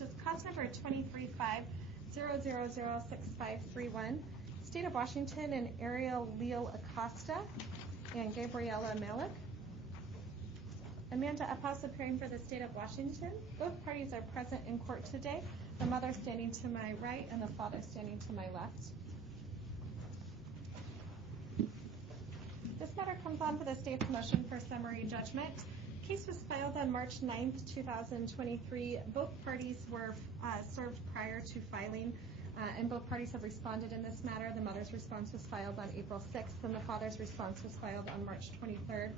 which is cause number 235-0006531, State of Washington, and Ariel Leal Acosta and Gabriela Malik. Amanda Uphouse appearing for the State of Washington. Both parties are present in court today. The mother standing to my right and the father standing to my left. This matter comes on for the state's motion for summary judgment. The case was filed on March 9th, 2023. Both parties were served prior to filing, and both parties have responded in this matter. The mother's response was filed on April 6th, and the father's response was filed on March 23rd.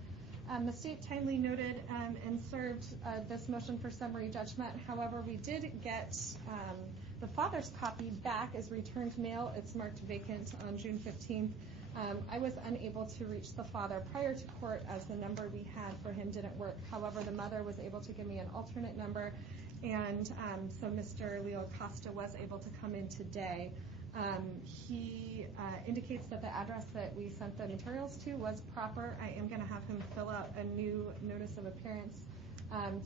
The state timely noted and served this motion for summary judgment. However, we did get the father's copy back as returned mail. It's marked vacant on June 15th. I was unable to reach the father prior to court as the number we had for him didn't work. However, the mother was able to give me an alternate number, and so Mr. Leo Costa was able to come in today. He indicates that the address that we sent the materials to was proper. I am going to have him fill out a new notice of appearance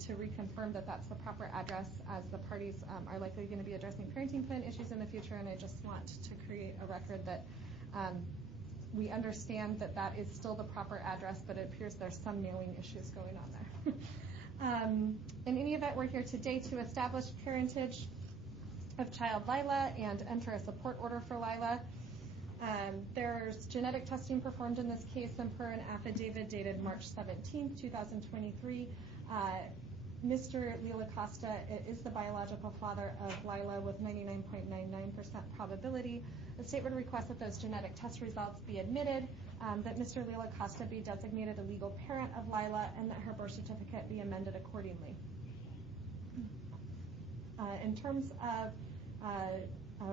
to reconfirm that that's the proper address, as the parties are likely going to be addressing parenting plan issues in the future, and I just want to create a record that we understand that that is still the proper address, but it appears there's some mailing issues going on there. In any event, we're here today to establish parentage of child Lila and enter a support order for Lila. There's genetic testing performed in this case, and per an affidavit dated March 17th, 2023, Mr. Leo Acosta is the biological father of Lila with 99.99% probability. The state would request that those genetic test results be admitted, that Mr. Leo Acosta be designated a legal parent of Lila, and that her birth certificate be amended accordingly. In terms of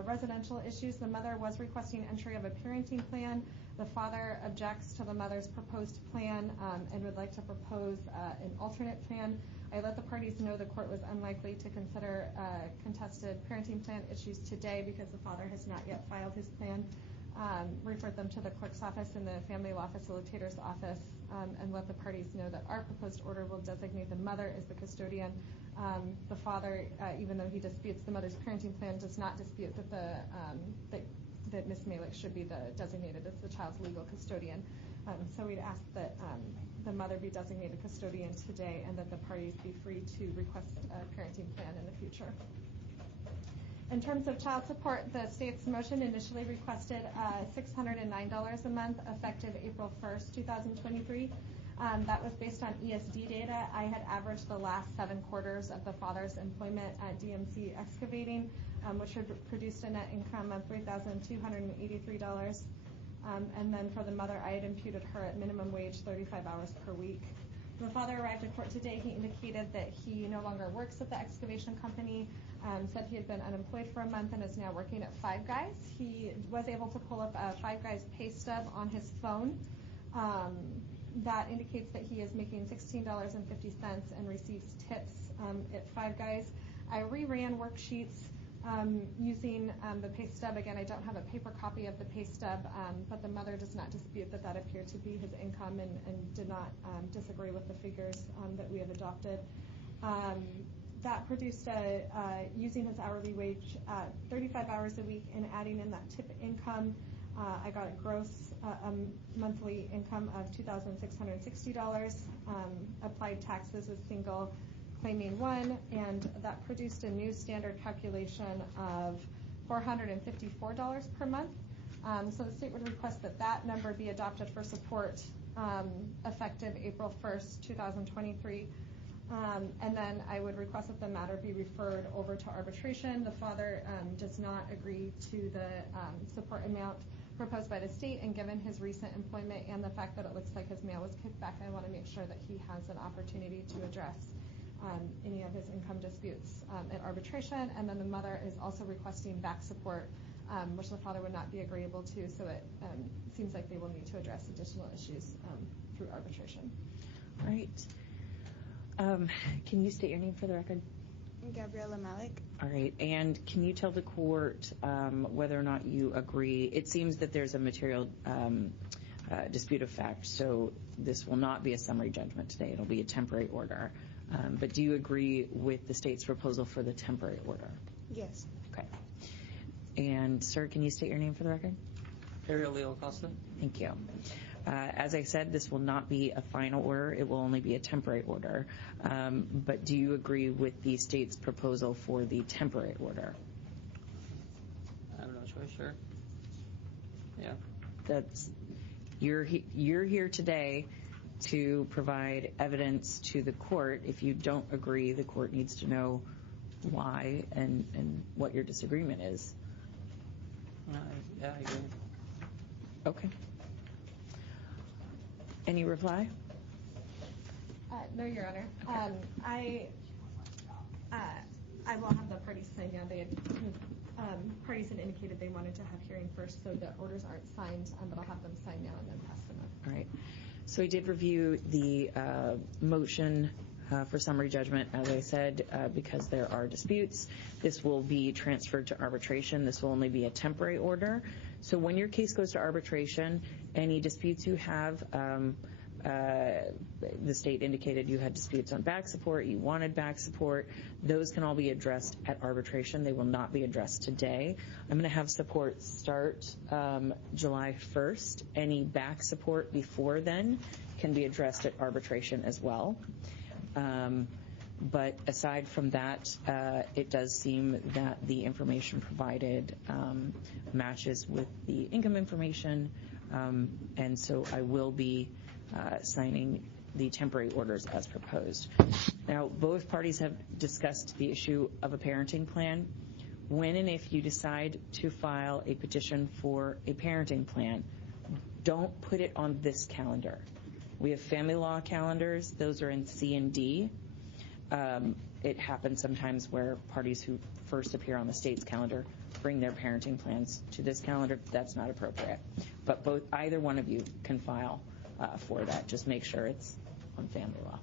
residential issues, the mother was requesting entry of a parenting plan. The father objects to the mother's proposed plan and would like to propose an alternate plan. I let the parties know the court was unlikely to consider contested parenting plan issues today because the father has not yet filed his plan. Referred them to the clerk's office and the family law facilitator's office, and let the parties know that our proposed order will designate the mother as the custodian. The father, even though he disputes the mother's parenting plan, does not dispute that that Ms. Malik should be designated as the child's legal custodian. So we'd ask that the mother be designated custodian today, and that the parties be free to request a parenting plan in the future. In terms of child support, the state's motion initially requested $609 a month effective April 1st, 2023. That was based on ESD data. I had averaged the last 7 quarters of the father's employment at DMC Excavating, which had produced a net income of $3,283. And then for the mother, I had imputed her at minimum wage 35 hours per week. When the father arrived at court today, he indicated that he no longer works at the excavation company, said he had been unemployed for a month and is now working at Five Guys. He was able to pull up a Five Guys pay stub on his phone. That indicates that he is making $16.50 and receives tips at Five Guys. I reran worksheets using the pay stub. Again, I don't have a paper copy of the pay stub, but the mother does not dispute that that appeared to be his income and did not disagree with the figures that we have adopted. That produced, using his hourly wage, 35 hours a week, and adding in that tip income, I got a gross monthly income of $2,660, applied taxes as single, claiming 1, and that produced a new standard calculation of $454 per month. So the state would request that that number be adopted for support effective April 1st, 2023. And then I would request that the matter be referred over to arbitration. The father does not agree to the support amount proposed by the state, and given his recent employment and the fact that it looks like his mail was kicked back, I want to make sure that he has an opportunity to address any of his income disputes at arbitration. And then the mother is also requesting back support, which the father would not be agreeable to, so it seems like they will need to address additional issues through arbitration. All right. Can you state your name for the record? Gabriela Malik. All right. And can you tell the court whether or not you agree? It seems that there's a material dispute of fact, so this will not be a summary judgment today. It'll be a temporary order. But do you agree with the state's proposal for the temporary order? Yes. Okay. And sir, can you state your name for the record? Ariel Leo Costa. Thank you. As I said, this will not be a final order. It will only be a temporary order. But do you agree with the state's proposal for the temporary order? I'm not sure. Sure. Yeah. You're here today to provide evidence to the court. If you don't agree, the court needs to know why and what your disagreement is. Yeah, I agree. Okay. Any reply? No, Your Honor. I will have the parties sign now. Parties had indicated they wanted to have hearing first, so the orders aren't signed, but I'll have them sign now and then pass them up. All right. So we did review the motion for summary judgment, as I said, because there are disputes. This will be transferred to arbitration. This will only be a temporary order. So when your case goes to arbitration, any disputes you have, the state indicated you had disputes on back support, you wanted back support, those can all be addressed at arbitration. They will not be addressed today. I'm going to have support start July 1st. Any back support before then can be addressed at arbitration as well. But aside from that, it does seem that the information provided matches with the income information, and so I will be signing the temporary orders as proposed. Now, both parties have discussed the issue of a parenting plan. When and if you decide to file a petition for a parenting plan, don't put it on this calendar. We have family law calendars. Those are in C and D. It happens sometimes where parties who first appear on the state's calendar bring their parenting plans to this calendar. That's not appropriate. But either one of you can file for that. Just make sure it's on family law.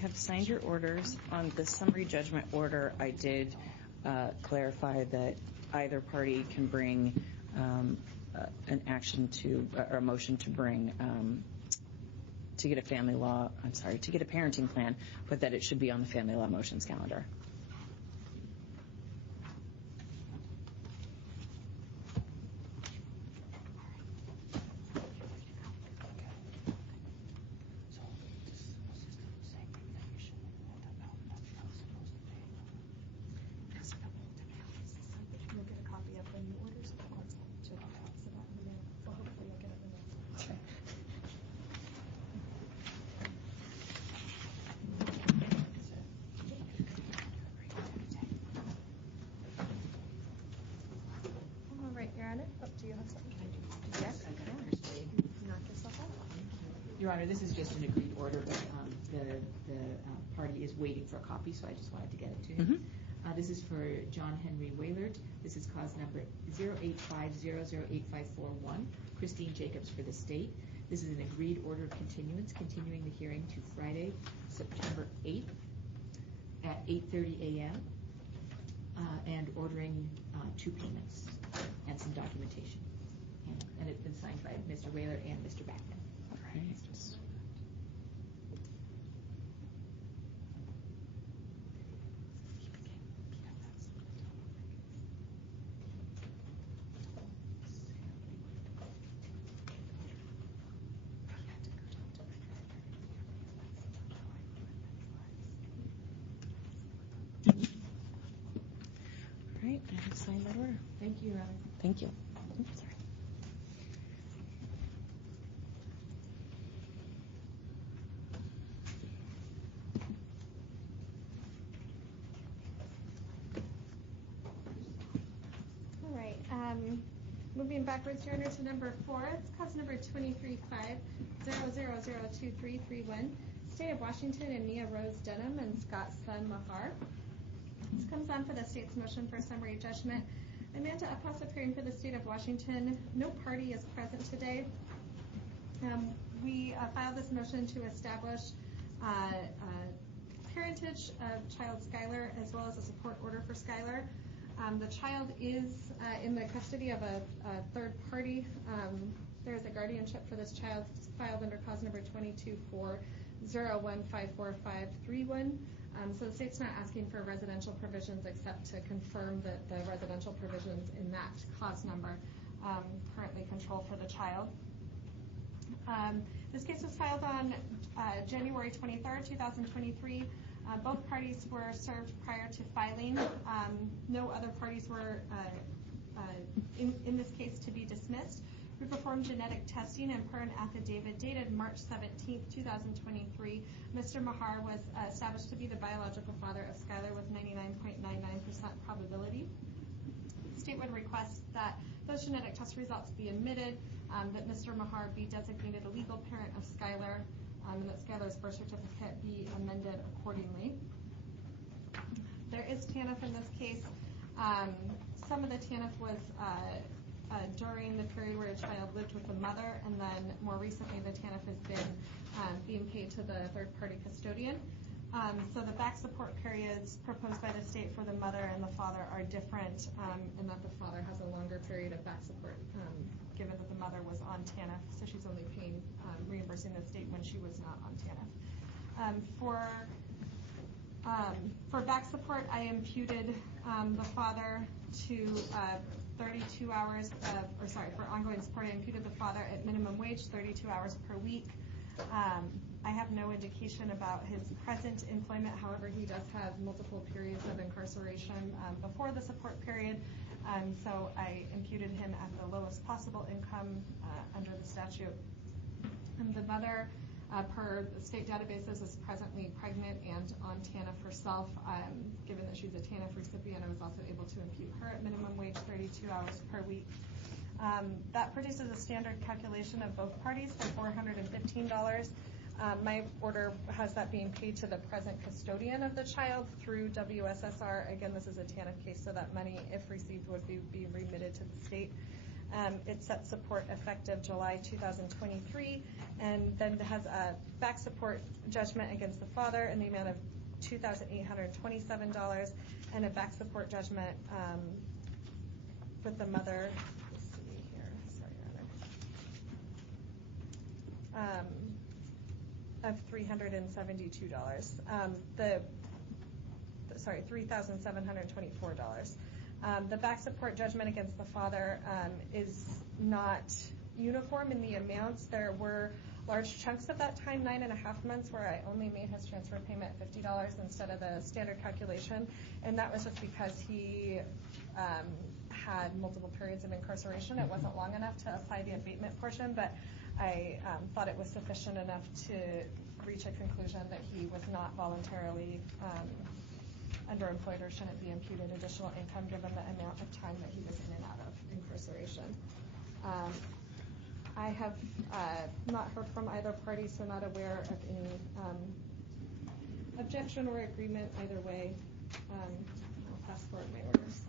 have signed your orders. On the summary judgment order, I did clarify that either party can bring an action to, or a motion to bring, to get a to get a parenting plan, but that it should be on the family law motions calendar. We'll get a copy of the new orders. So hopefully you'll get it in the Okay. All right, Your Honor. Oh, do you have something? Yes. Knock yourself out. Your Honor, this is just an agreed order, but the party is waiting for a copy, so I just wanted to get it to him. This is for John Henry Waylard. This is cause number 085008541. Christine Jacobs for the state. This is an agreed order of continuance, continuing the hearing to Friday, September 8th at 8:30 a.m. And ordering 2 payments and some documentation. And it's been signed by Mr. Waylard and Mr. Backman. All right. All right, I have signed that order. Thank you, Your Honor. Thank you. Oops, sorry. All right. Moving backwards, Your Honor, to number 4. It's cause number 23500002331. State of Washington and Mia Rose Denham and Scott Sun Mahar. This comes on for the state's motion for summary judgment. Amanda Uphouse appearing for the state of Washington. No party is present today. We filed this motion to establish parentage of child Skylar as well as a support order for Skylar. The child is in the custody of a third party. There is a guardianship for this child filed under cause number 2240154531. So the state's not asking for residential provisions except to confirm that the residential provisions in that cause number currently control for the child. This case was filed on January 23rd, 2023. Both parties were served prior to filing. No other parties were in this case to be dismissed. We performed genetic testing, and per an affidavit dated March 17th, 2023, Mr. Mahar was established to be the biological father of Skylar with 99.99% probability. The state would request that those genetic test results be admitted, that Mr. Mahar be designated a legal parent of Skylar, and that Skylar's birth certificate be amended accordingly. There is TANF in this case. Some of the TANF was during the period where a child lived with the mother, and then more recently the TANF has been being paid to the third-party custodian. So the back support periods proposed by the state for the mother and the father are different, in that the father has a longer period of back support, given that the mother was on TANF, so she's only paying, reimbursing the state when she was not on TANF. For back support, I imputed the father to 32 hours, for ongoing support, I imputed the father at minimum wage, 32 hours per week. I have no indication about his present employment. However, he does have multiple periods of incarceration before the support period, so I imputed him at the lowest possible income under the statute. And the mother, per the state databases, is presently pregnant and on TANF herself. Given that she's a TANF recipient, I was also able to impute her at minimum wage, 32 hours per week. That produces a standard calculation of both parties for $415. My order has that being paid to the present custodian of the child through WSSR. Again, this is a TANF case, so that money, if received, would be remitted to the state. It sets support effective July 2023, and then has a back support judgment against the father in the amount of $2,827, and a back support judgment with the mother. Let's see here. Sorry, of $372. $3,724. The back support judgment against the father is not uniform in the amounts. There were large chunks of that time, 9.5 months, where I only made his transfer payment $50 instead of the standard calculation, and that was just because he had multiple periods of incarceration. It wasn't long enough to apply the abatement portion, but I thought it was sufficient enough to reach a conclusion that he was not voluntarily underemployed or shouldn't be imputed additional income given the amount of time that he was in and out of incarceration. I have not heard from either party, so not aware of any objection or agreement either way. I'll pass forward my orders.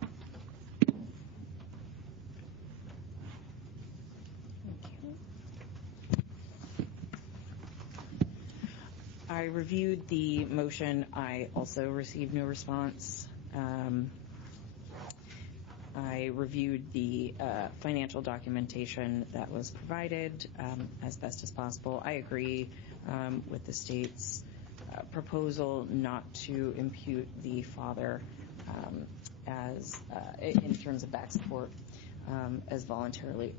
I reviewed the motion. I also received no response. I reviewed the financial documentation that was provided as best as possible. I agree with the state's proposal not to impute the father as in terms of back support as voluntarily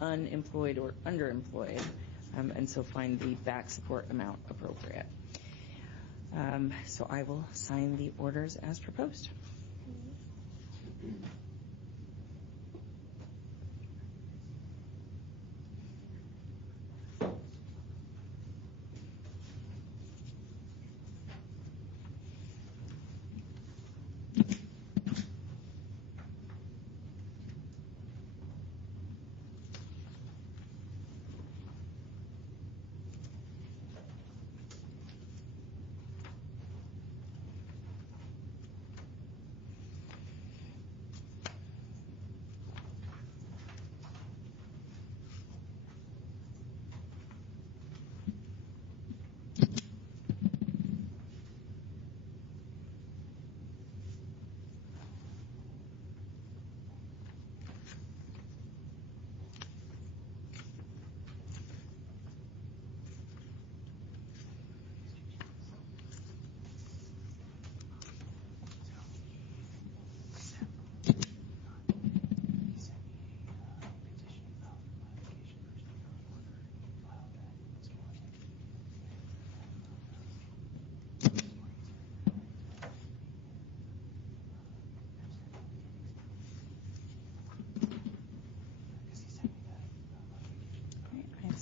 unemployed or underemployed, and so find the back support amount appropriate. So I will sign the orders as proposed.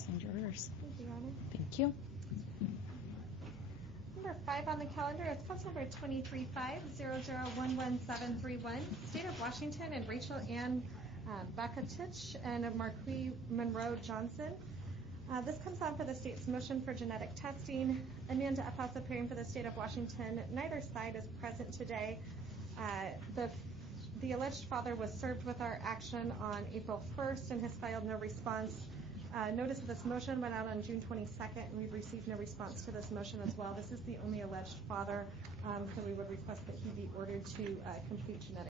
Thank you, Honor. Thank you. Number 5 on the calendar is Council Number 23-500-11731, State of Washington, and Rachel Ann Bakatich and Marquis Monroe Johnson. This comes on for the state's motion for genetic testing. Amanda Epos appearing for the state of Washington. Neither side is present today. The alleged father was served with our action on April 1st and has filed no response. Notice of this motion went out on June 22nd, and we've received no response to this motion as well. This is the only alleged father, so we would request that he be ordered to complete genetic